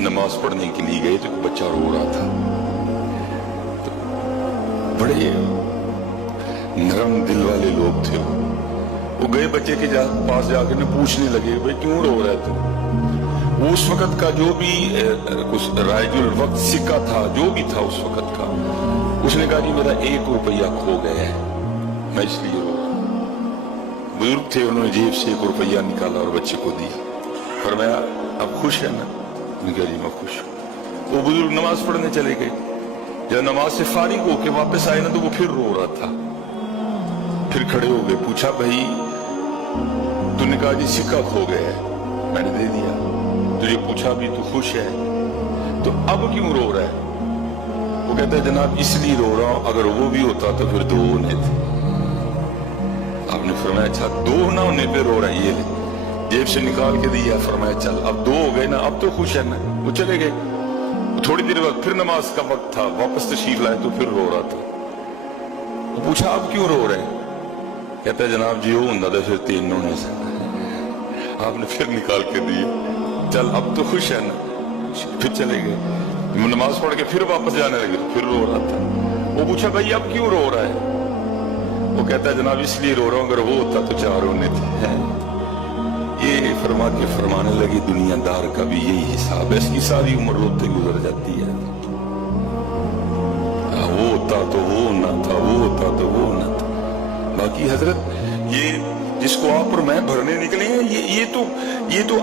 नमाज पढ़ने के लिए गए तो एक बच्चा रो रहा था। तो बड़े नरम दिल वाले लोग थे। वो गए बच्चे के पास जाकर ने पूछने लगे, भाई क्यों रो रहा है तू? वो उस वक्त का जो भी कुछ रायजुल वक्त सिक्का था, जो भी था उस वक्त का, उसने कहा कि मेरा 1 रुपया खो गया है, मैं इसलिए रो रहा हूं। बुजुर्ग थे, उन्होंने जेब से 1 रुपया निकाला और बच्चे को दिया। फरमाया अब खुश है ना? मैं कह जी मैं खुश हूं। वो बुजुर्ग नमाज पढ़ने चले गए। जब नमाज से फारिग होके वापस आए ना तो वो फिर रो रहा था। फिर खड़े हो गए, पूछा भाई तूने कहा जी सिक्का खो गया है, मैंने दे दिया, तुझे पूछा भी तू खुश है, तो अब क्यों रो रहा है? वो कहता है जनाब इसलिए रो रहा हूं, अगर वो भी होता तो फिर 2 होने थे। आपने फरमाया अच्छा 2 ना होने पे रो रहा है, ये ले जेब से निकाल के दिया। फरमाया चल अब 2 हो गए ना, अब तो खुश है ना। वो चले गए। थोड़ी देर बाद फिर नमाज का वक्त था, वापस तशरीफ लाए तो फिर रो रहा था। वो पूछा अब क्यों रो रहे? कहता है जनाब जी वो होता तो फिर 3 होने से। आपने फिर निकाल के दिए, चल अब तो खुश है ना। फिर चले गए, नमाज पढ़ के फिर वापस जाने लगे, फिर रो रहा था। वो पूछा भाई अब क्यों रो रहा है? वो कहता है जनाब इसलिए रो रहा हूं, अगर वो होता तो 4 होने थे। ये फरमा के फरमाने लगी दुनियादार का भी यही हिसाब है, इसकी सारी उम्र रोते गुजर जाती है। वो होता तो वो ना था, वो होता तो वो ना था। बाकी हजरत ये जिसको आप और मैं भरने निकले हैं, ये तो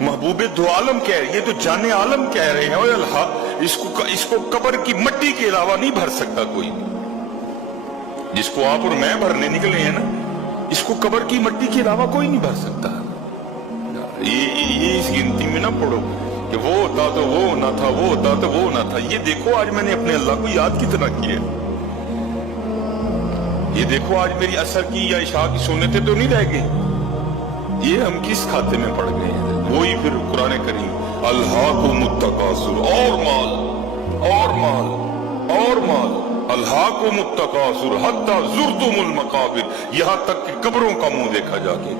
महबूबे दो आलम कह रहे हैं, ये तो जाने आलम कह रहे हैं। अल्लाह इसको कब्र की मट्टी के अलावा नहीं भर सकता कोई। जिसको आप और मैं भरने निकले हैं ना, इसको कब्र की मट्टी के अलावा कोई नहीं भर सकता। ये इस गिनती में ना पढ़ो कि वो होता तो वो ना था, वो होता तो वो ना था। ये देखो आज मैंने अपने अल्लाह को याद कितना किया। ये देखो आज मेरी असर की या इशा की सुन्नतें तो नहीं रह गई। ये हम किस खाते में पड़ गए हैं? वही फिर कुरान करीम अल्हाकुमुत तकासुर, और माल और माल और माल, अल्हाकुमुत तकासुर हत्ता जुरतुमुल मकाबिर, यहां तक कि कब्रों का मुंह देखा जाके।